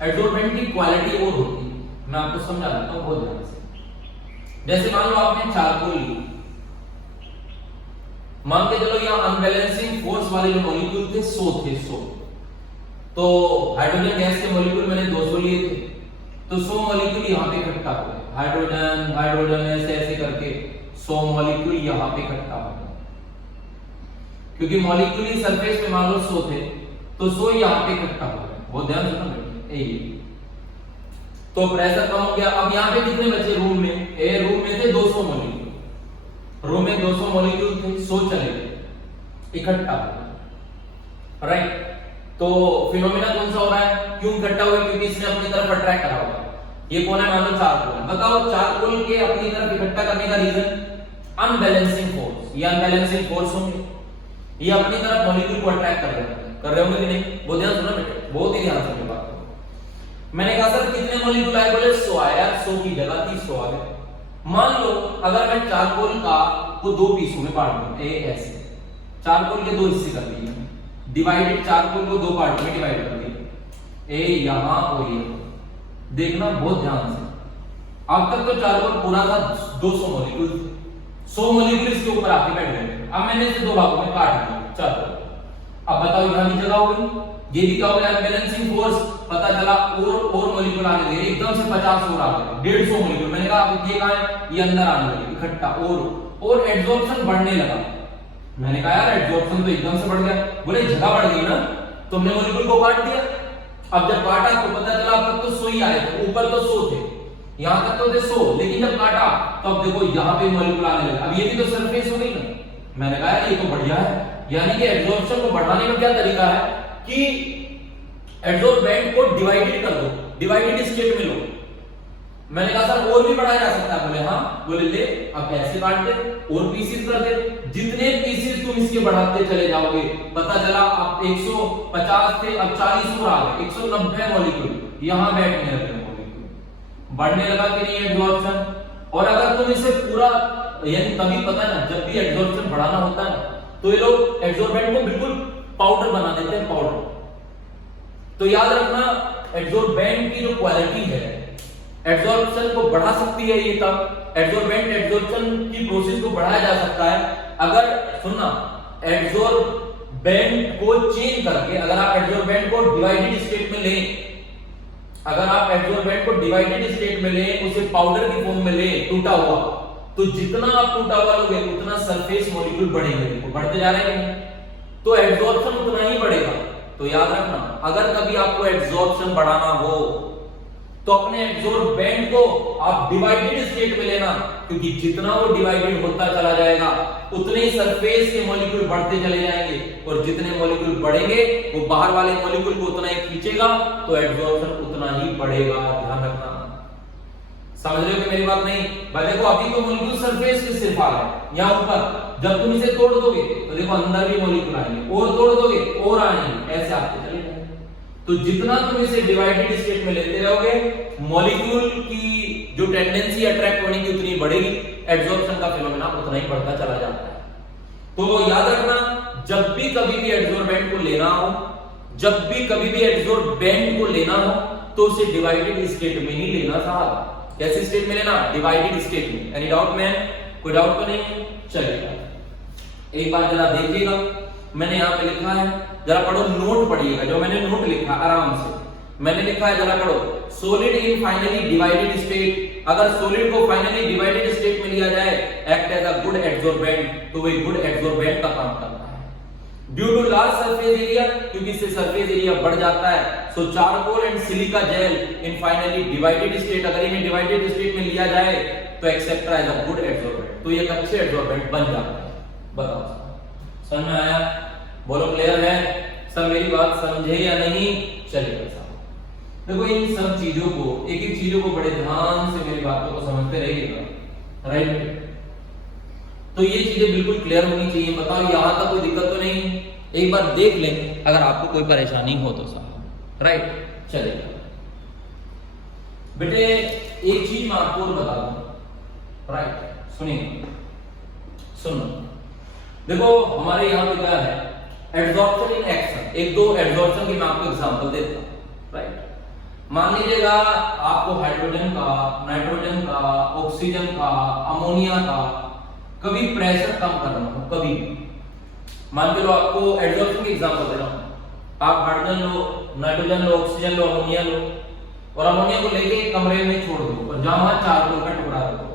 एब्जॉर्बेंट की क्वालिटी और होती है, मैं आपको समझा देता हूं बहुत ध्यान से। जैसे मान लो आपने चारकोल ली, मान के चलो यहाँ अनबैलेंसिंग फोर्स वाले जो मॉलिक्यूल थे 100 थे, 100। तो हाइड्रोजन गैस के मॉलिक्यूल मैंने 200 लिए थे, तो 100 मॉलिक्यूल यहाँ पे इकट्ठा हो गए। हाइड्रोजन हाइड्रोजन ऐसे ऐसे करके 100 मॉलिक्यूल यहाँ पे इकट्ठा हो गए, क्योंकि मॉलिक्यूल ही सरफेस पे मान लो 100 थे, तो 100 यहाँ पे इकट्ठा हो गए। बहुत ध्यान से समझिए, तो प्रेशर कम हो गया। अब यहाँ पे कितने बचे रूम में? रूम में थे 200 मॉलिक्यूल, रूम में 200 मॉलिक्यूल थे, 100 चले गए, इकट्ठा हो गए, राइट? तो फिनोमेना कौन सा हो रहा है? क्यों इकट्ठा हुए? क्योंकि इसने अपनी तरफ अट्रैक्ट करा होगा। ये कौन है? मान लो चारकोल। बताओ चारकोल के अपनी तरफ इकट्ठा करने का रीजन अनबैलेंसिंग फोर्स। ये अनबैलेंसिंग फोर्स होंगे, ये अपनी तरफ मॉलिक्यूल को अट्रैक्ट कर रहे होंगे कि नहीं? बहुत ध्यान सुनो बेटे, बहुत ही ध्यान से बात करो। मैंने कहा सर कितने मॉलिक्यूल आए? बोले 100 आया। 100 की जगह 300 आ गए। मान लो अगर मैं चारकोल का को 2 पीसों में बांट दूं, ऐसे चारकोल के 2 हिस्से कर दिए, डिवाइडेड, चारकोल को 2 पार्ट में डिवाइड कर दिया, यहां और ये। देखना बहुत ध्यान से, अब तक तो चारकोल पूरा था 200 मॉलिक्यूल थे, 100 मॉलिक्यूल इसके ऊपर आके बैठ गए। अब मैंने इसे 2 भागों में काट दिया चारकोल। अब बताओ यहां की जगह हो गई, ये भी क्या हो गया? Unbalancing force. पता चला और मॉलिक्यूल आने लगे, एकदम से 50 और आ गए, 150 मॉलिक्यूल। मैंने कहा अब ये कहां है? ये अंदर आने लगे इकट्ठा, और एब्जॉर्प्शन बढ़ने लगा। मैंने कहा यार एब्जॉर्प्शन तो एकदम से बढ़ गया। बोले जगह बढ़ गई ना, तुमने मॉलिक्यूल को काट दिया। अब जब काटा तो पता चला अब तक तो 100 ही आए थे, ऊपर तो 100 थे, यहां तक तो थे 100, लेकिन जब काटा तो अब देखो यहां पे मॉलिक्यूल आने लगे। अब ये भी तो सरफेस हो गई ना। मैंने कहा यार ये तो बढ़िया है। यानी कि एब्जॉर्प्शन को बढ़ाने में क्या तरीका है कि एब्जॉर्बेंट को डिवाइडेड कर दो, डिवाइडेड स्टेट में लो। मैंने कहा सर और भी बढ़ाया जा सकता है? बोले हाँ। बोले ले अब ऐसे काट दे और पीसेस कर दे, जितने पीसेस तुम इसके बढ़ाते चले जाओगे, पता चला अब 150 थे, अब 40 और आ गए, 190 मॉलिक्यूल यहां बैठने लगे। मॉलिक्यूल बढ़ने लगा कि नहीं एब्जॉर्प्शन? और अगर तुम इसे पूरा, यानी तभी पता है ना, जब भी एब्जॉर्प्शन बढ़ाना होता है ना, तो ये लोग एब्जॉर्बेंट को बिल्कुल पाउडर बना देते हैं, पाउडर। तो याद रखना एब्जॉर्बेंट की जो क्वालिटी है एब्जॉर्प्शन को बढ़ा सकती है। ये तब एब्जॉर्बेंट एब्जॉर्प्शन की प्रोसेस को बढ़ाया जा सकता है अगर, सुनना, एब्जॉर्बेंट को चेंज करके, अगर आप एब्जॉर्बेंट को डिवाइडेड स्टेट में लें, अगर आप एब्जॉर्बेंट को डिवाइडेड स्टेट में लें, उसे पाउडर की फॉर्म में लें टूटा हुआ, तो जितना आप टूटा हुआ लोगे उतना सरफेस मॉलिक्यूल बढ़ेंगे, बढ़ते जा रहे हैं, तो एब्जॉर्प्शन उतना ही बढ़ेगा। तो याद रखना अगर कभी आपको एब्जॉर्प्शन बढ़ाना हो तो अपने एब्जॉर्बेंट को आप डिवाइडेड स्टेट में लेना, क्योंकि जितना वो डिवाइडेड होता चला जाएगा उतने ही सरफेस के मॉलिक्यूल बढ़ते चले जाएंगे, और जितने मॉलिक्यूल बढ़ेंगे वो बाहर वाले मॉलिक्यूल को उतना ही खींचेगा, तो एब्जॉर्प्शन उतना ही बढ़ेगा। ध्यान रखना। समझ रहे हो कि मेरी बात नहीं? भाई देखो अभी तो मॉलिक्यूल सरफेस पे सिर्फ आ रहा है यहाँ ऊपर, जब तुम इसे तोड़ दोगे तो देखो अंदर भी मॉलिक्यूल आएंगे, और तोड़ दोगे और आएंगे, ऐसे आते चले जाएंगे। तो जितना तुम इसे डिवाइडेड स्टेट में लेते रहोगे, मॉलिक्यूल की जो टेंडेंसी अट्रैक्ट होने की उतनी बढ़ेगी, एड्सॉर्प्शन का फिनोमेना उतना ही बढ़ता चला जाता है। तो याद रखना, जब भी कभी भी एड्सॉर्बेंट को लेना हो, जब भी कभी भी एड्सॉर्बेंट को लेना हो, तो उसे डिवाइडेड स्टेट में ही लेना साहब। कैसे स्टेट में लेना? डिवाइडेड स्टेट में। एनी डाउट में? कोई डाउट तो नहीं? चलिए एक बार जरा देखिएगा, मैंने यहाँ पे लिखा है, जरा पढ़ो, नोट पढ़िएगा, जो मैंने नोट लिखा आराम से मैंने लिखा है, जरा पढ़ो। Solid in finely divided state, अगर सॉलिड को फाइनली डिवाइडेड स्टेट में लिया जाए, act as a good adsorbent, तो वही गुड एड्सॉर्बेंट का काम करता है। Due to large surface area, क्योंकि इससे सरफेस एरिया बढ़ जाता है, so charcoal and silica gel in finely divided state, अगर इन्हें डिवाइडेड स्टेट में लिया जाए तो except as a good adsorbent, तो ये एक अच्छे एड्सॉर्बेंट बन जाता है। बताओ समझ में आया? बोलो क्लियर है? सब मेरी बात समझे या नहीं? चलिए साहब देखो, इन सब चीजों को, एक एक चीजों को बड़े ध्यान से मेरी बातों को समझते रहिएगा, राइट? तो ये चीजें बिल्कुल क्लियर होनी चाहिए। बताओ यहां तक कोई दिक्कत तो नहीं? एक बार देख लें अगर आपको कोई परेशानी हो तो साहब, राइट? चलिए बेटे एक चीज मैं आपको और बता दूं, राइट? सुनिए, सुनो, देखो हमारे यहाँ पे क्या है, एड्सॉर्प्शन इन एक्शन। एक दो एड्सॉर्प्शन की मैं आपको एग्जांपल देता हूं, राइट? मान लीजिएगा आपको हाइड्रोजन का, नाइट्रोजन का, ऑक्सीजन का, अमोनिया का कभी प्रेशर कम करना हो, कभी मान के लो, आपको एड्सॉर्प्शन की एग्जांपल दे रहा हूं। आप हाइड्रोजन लो, नाइट्रोजन लो, ऑक्सीजन लो, अमोनिया लो, और अमोनिया को लेके कमरे में छोड़ दो और जहां वहां चारकोल का टुकड़ा रखो।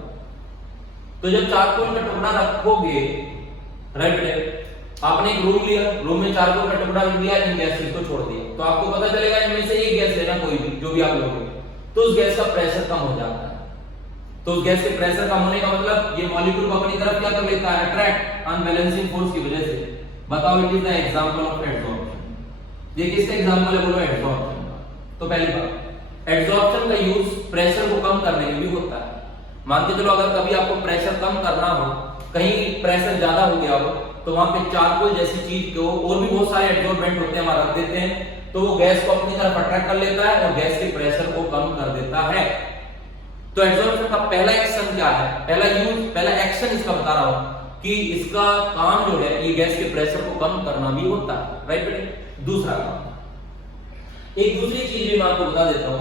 तो जब चारकोल का टुकड़ा रखोगे, राइट, आपने एक रूम लिया, रूम में चारकोल का टुकड़ा रख दिया, इन गैसेस को छोड़ दिया, तो आपको पता चलेगा इनमें से एक गैस लेना, कोई भी जो भी आप लोगे, तो उस गैस का प्रेशर कम हो जाता है। तो उस गैस के प्रेशर कम होने का मतलब ये मॉलिक्यूल को अपनी तरफ क्या कर लेता है, अट्रैक्ट, अनबैलेंसिंग फोर्स की वजह से। बताओ it is the example of adsorption. ये किसका एग्जांपल है? बोलो एड्सॉर्प्शन का। तो पहली बात, एड्सॉर्प्शन का यूज प्रेशर को कम करने में भी होता है। मान के चलो अगर कभी आपको प्रेशर कम करना हो, कहीं प्रेशर ज्यादा हो गया हो, तो वहां पे चारकोल जैसी चीज को, और भी बहुत सारे एड्सॉर्बेंट होते हैं, वहां रख देते हैं, तो वो गैस को अपनी तरफ अट्रैक्ट कर लेता है और गैस के प्रेशर को कम कर देता है। तो एड्सॉर्प्शन का पहला एक्शन क्या है, पहला यूज, पहला एक्शन इसका बता रहा हूं कि इसका काम जो है ये गैस के प्रेशर को कम करना भी होता है, राइट बेटे? दूसरा काम, एक दूसरी चीज भी मैं आपको बता देता हूं,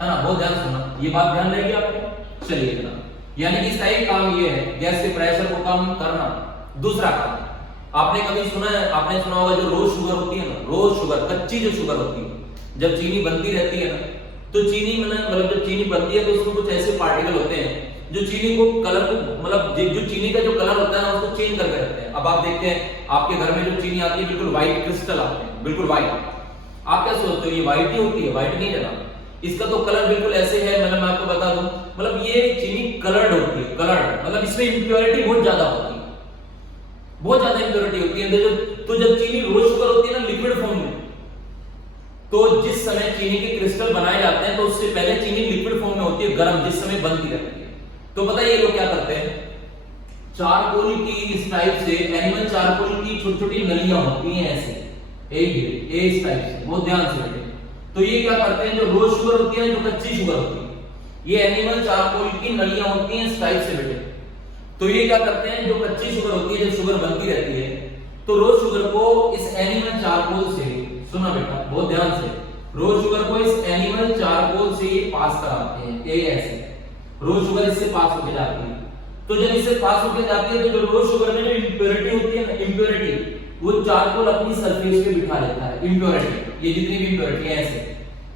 है ना, बहुत ध्यान सुनना, ये बात ध्यान रहेगी आपको। चलिए जनाब, यानी कि इसका एक काम ये है गैस के प्रेशर को कम करना। दूसरा काम, आपने कभी सुना है, आपने सुना होगा जो रोज शुगर होती है ना, रोज शुगर, कच्ची जो शुगर होती है, जब चीनी बनती रहती है ना, तो चीनी मतलब जब चीनी बनती है तो उसमें कुछ ऐसे पार्टिकल होते हैं जो चीनी को कलर को, मतलब जो चीनी का जो कलर होता है ना, उसको चेंज करके रखते हैं। अब आप देखते हैं आपके घर में जो चीनी आती है बिल्कुल व्हाइट क्रिस्टल आते हैं, बिल्कुल व्हाइट। आप क्या सोचते हो ये व्हाइट ही होती है? व्हाइट नहीं जनाब, इसका तो कलर बिल्कुल ऐसे है, मतलब मैं आपको बता दूं, मतलब ये चीनी कलर्ड होती है, कलर्ड मतलब इसमें इंप्योरिटी बहुत ज्यादा होती है, बहुत ज्यादा इंप्योरिटी होती है। तो जब चीनी रोज शुगर होती है ना लिक्विड फॉर्म में, तो जिस समय चीनी के क्रिस्टल बनाए जाते हैं तो उससे पहले चीनी लिक्विड फॉर्म में होती है, गर्म, जिस समय बनती रहती है। तो पता है ये लोग क्या करते हैं, चारकोल की इस टाइप से, एनिमल चारकोल की छोटी छोटी नलियां होती हैं ऐसे, इस टाइप से, बहुत ध्यान से बेटे। तो ये क्या करते हैं, जो रोज शुगर होती है, जो कच्ची शुगर होती है, ये एनिमल चारकोल की नलियां होती हैं इस टाइप से बेटे। तो ये क्या करते हैं, जो कच्ची शुगर होती है, जब शुगर बनती रहती है, तो रोज शुगर को इस एनिमल चारकोल से, सुना बेटा बहुत ध्यान से, रोज शुगर को इस एनिमल चारकोल से पास कराते हैं, ये ऐसे रोज शुगर इससे पास होकर जाती है। तो जब इससे पास होकर जाती है तो जो रोज शुगर में जो इंप्योरिटी होती है ना, इंप्योरिटी, वो चारकोल अपनी सरफेस पे बिठा लेता है। इंप्योरिटी, ये जितनी भी इंप्योरिटी है ऐसे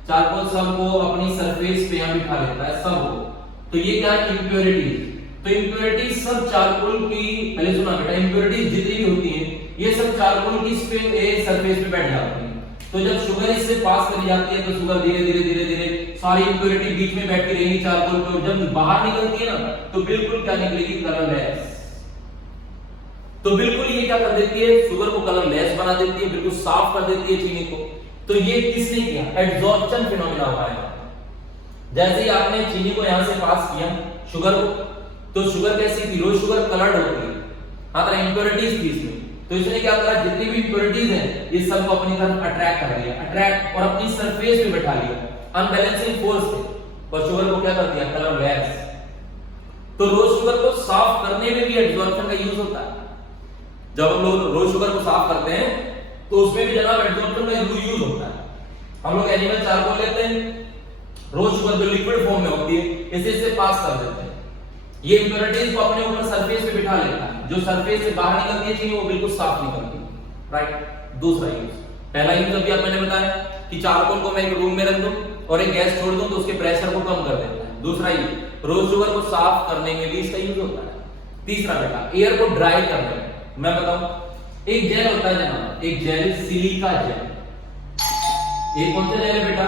चारकोल सबको अपनी सरफेस पे यहां बिठा लेता है सबको। तो ये क्या है, इंप्योरिटी। तो इंप्योरिटी सब चारकोल की, पहले सुना बेटा, इंप्योरिटी जितनी भी होती है ये सब चारकोल की सरफेस पे बैठ जाती है। तो जब शुगर इससे पास करी जाती है तो शुगर धीरे धीरे धीरे धीरे सारी इंप्योरिटी बीच में बैठ के रहेगी चारकोल पे, जब बाहर निकलती है ना तो बिल्कुल क्या निकलेगी, कलरलेस। तो बिल्कुल ये क्या कर देती है, शुगर को कलरलेस बना देती है, बिल्कुल साफ कर देती है चीनी को। तो ये किसने किया, एड्सॉर्प्शन फिनोमेना हुआ है। जैसे ही आपने चीनी को यहां से पास किया शुगर को, तो शुगर कैसी थी, रोज शुगर कलर्ड होती है, हाँ तरह इंप्योरिटीज थी इसमें, तो इसने क्या करा, जितनी भी इंप्योरिटीज हैं ये सबको अपनी तरफ अट्रैक्ट कर लिया, अट्रैक्ट और अपनी सरफेस पे बैठा लिया अनबैलेंसिंग फोर्स से, और शुगर को क्या कर दिया, कलर वैक्स। तो रोज शुगर को साफ करने में भी एड्सॉर्प्शन का यूज होता है। जब हम लोग रोज शुगर को साफ करते हैं तो उसमें भी जनाब एड्सॉर्प्शन का यूज होता है। हम लोग एनिमल चारकोल लेते हैं, रोज शुगर जो लिक्विड फॉर्म में होती है इसे पास कर देते हैं, ये इंप्योरिटीज को अपने ऊपर सरफेस पे बिठा लेता है, जो सरफेस से बाहर निकलती है चीनी वो बिल्कुल साफ निकलती है, राइट। दूसरा यूज, पहला यूज अभी आप मैंने बताया कि चारकोल को मैं एक रूम में रख दूं और एक गैस छोड़ दूं तो उसके प्रेशर को कम कर देता है। दूसरा यूज, रोज शुगर को साफ करने में भी इसका यूज होता है। तीसरा बेटा, एयर को ड्राई करने में, मैं बताऊं, एक जेल होता है जनाब, एक जेल सिलिका जेल, एक कौन सा जेल है बेटा,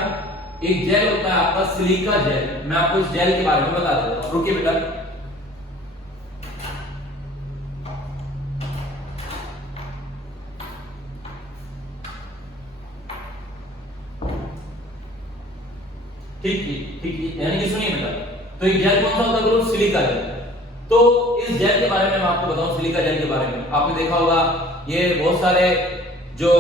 एक जेल होता है आपका सिलिका जेल, मैं आपको इस जेल के बारे में बता देता हूं, रुकिए बेटा। ठीक, यानी कि सुनिए बेटा, तो एक जेल कौन सा होता है ग्रुप, सिलिका जेल। तो इस जेल के बारे में मैं आपको बताऊं, सिलिका जेल के बारे में आपने देखा होगा ये बहुत सारे जो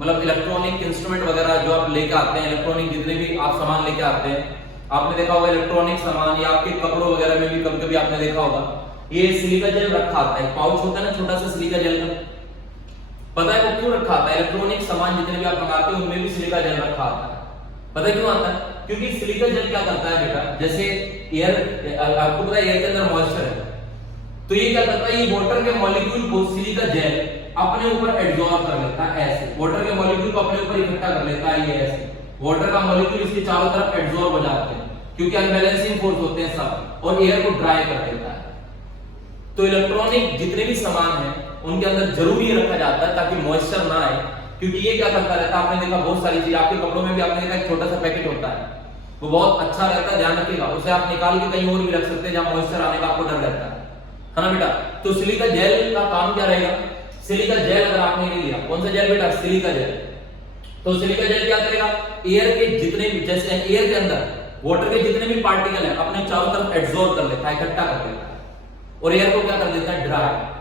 मतलब इलेक्ट्रॉनिक इंस्ट्रूमेंट वगैरह जो आप लेके आते हैं, इलेक्ट्रॉनिक जितने भी आप सामान लेके आते हैं, आपने देखा होगा इलेक्ट्रॉनिक सामान या आपके कपड़ों वगैरह में भी कभी कभी आपने देखा होगा ये सिलिका जेल रखा आता है, पाउच होता है ना छोटा सा सिलिका जेल का, पता है वो क्यों रखा आता है, इलेक्ट्रॉनिक सामान जितने भी आप मंगाते हो उनमें भी सिलिका जेल रखा आता है, पता है क्यों आता है, क्योंकि सिलिका जेल क्या करता है बेटा, जैसे एयर, आपको पता है एयर के अंदर मॉइस्चर है, तो ये क्या करता है, ये वाटर के मॉलिक्यूल को सिलिका जेल अपने ऊपर एब्जॉर्ब कर लेता है, ऐसे वाटर के मॉलिक्यूल को अपने ऊपर इकट्ठा कर लेता है, ये ऐसे वाटर का मॉलिक्यूल इसके चारों तरफ एब्जॉर्ब हो जाते हैं क्योंकि अनबैलेंसिंग फोर्स होते हैं सब, और एयर को ड्राई कर देता है। तो इलेक्ट्रॉनिक जितने भी सामान हैं उनके अंदर जरूरी रखा जाता है ताकि मॉइस्चर ना आए, क्योंकि ये क्या करता रहता है, आपने देखा बहुत सारी चीज आपके कपड़ों में भी आपने देखा एक छोटा सा पैकेट होता है, वो बहुत अच्छा रहता है, ध्यान रखिएगा, उसे आप निकाल के कहीं और भी रख सकते हैं जहां मॉइस्चर आने का आपको डर रहता है ना बेटा। तो सिलिका जेल का काम क्या रहेगा, सिलिका जेल अगर आपने नहीं लिया, कौन सा जेल बेटा, सिलिका जेल, तो सिलिका जेल क्या करेगा, एयर के जितने भी, जैसे एयर के अंदर वाटर के जितने भी पार्टिकल हैं अपने चारों तरफ एब्जॉर्ब कर लेता है, इकट्ठा कर लेता है, और एयर को क्या कर देता है, ड्राई।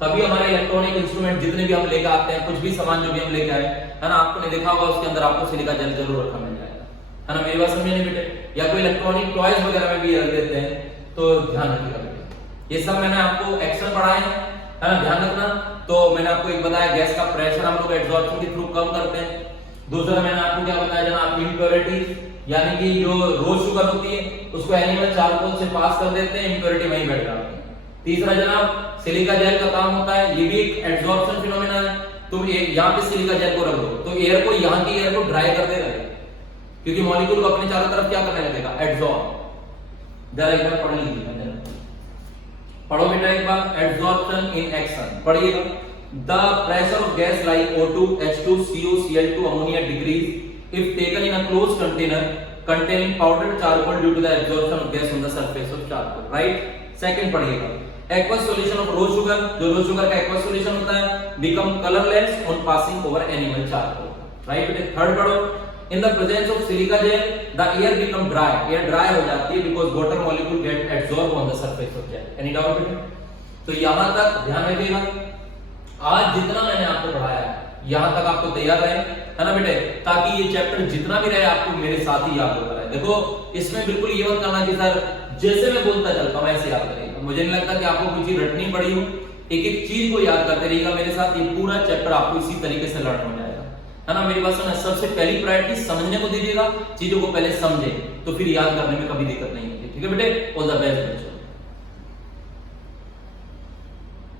तभी हमारे इलेक्ट्रॉनिक इंस्ट्रूमेंट जितने भी हम लेकर आते हैं, कुछ भी सामान जो भी हम लेकर आए, है ना, आपने देखा होगा उसके अंदर आपको सिलिका जेल जरूर रखा मिल जाएगा, है ना, मेरी बात समझे नहीं बेटे। या कोई इलेक्ट्रॉनिक टॉयज वगैरह में भी रख देते हैं, तो ध्यान रखिएगा बेटे, ये सब मैंने आपको एक्शन पढ़ाए हैं, है ना, ध्यान रखना। तो मैंने आपको एक बताया गैस का प्रेशर हम लोग एब्जॉर्प्शन के थ्रू कम करते हैं। दूसरा मैंने आपको क्या बताया जनाब, इंप्योरिटीज, यानी कि जो रोज शुगर होती है उसको एनिमल चारकोल से पास कर देते हैं, इंप्योरिटी वहीं बैठ जाती है। तीसरा जनाब सिलिका जेल का काम होता है, ये भी एक एब्जॉर्प्शन फिनोमेना है, तुम यहाँ पे सिलिका जेल को रख दो तो एयर को, यहाँ की एयर को ड्राई कर देगा, क्योंकि मॉलिक्यूल को अपने चारों तरफ क्या करने लगेगा, एब्जॉर्ब। जरा एक बार पढ़ लीजिए, पढ़ो बेटा एक बार, एब्जॉर्प्शन इन एक्शन पढ़िएगा। The pressure of gas like O2, H2, CO, Cl2 ammonia decrease if taken in a closed container containing powdered charcoal due to the absorption of gas on the surface of charcoal, right? Second पढ़िएगा, aqueous solution of raw sugar, जो raw sugar का aqueous solution होता है, become colorless on passing over animal charcoal, right? Third पढ़ो, in the presence of silica gel, the air become dry, air dry हो जाती है because water molecule get absorbed on the surface of gel. Any doubt बेटे? तो यहाँ तक ध्यान रखिएगा, आज जितना मैंने आपको पढ़ाया है यहां तक आपको तैयार रहे, है ना बेटे, ताकि ये चैप्टर जितना भी रहे आपको मेरे साथ ही याद होता रहे। देखो इसमें बिल्कुल ये मत करना कि सर जैसे मैं बोलता चलता हूं ऐसे याद करिएगा, मुझे नहीं लगता कि आपको कोई चीज रटनी पड़ी हो, एक एक चीज को याद करते रहिएगा मेरे साथ, ये पूरा चैप्टर आपको इसी तरीके से लर्न हो जाएगा, है ना। मेरी बात सुना, सबसे पहली प्रायोरिटी समझने को दीजिएगा, चीजों को पहले समझे तो फिर याद करने में कभी दिक्कत नहीं होगी, ठीक है बेटे। ऑल द बेस्ट बच्चों।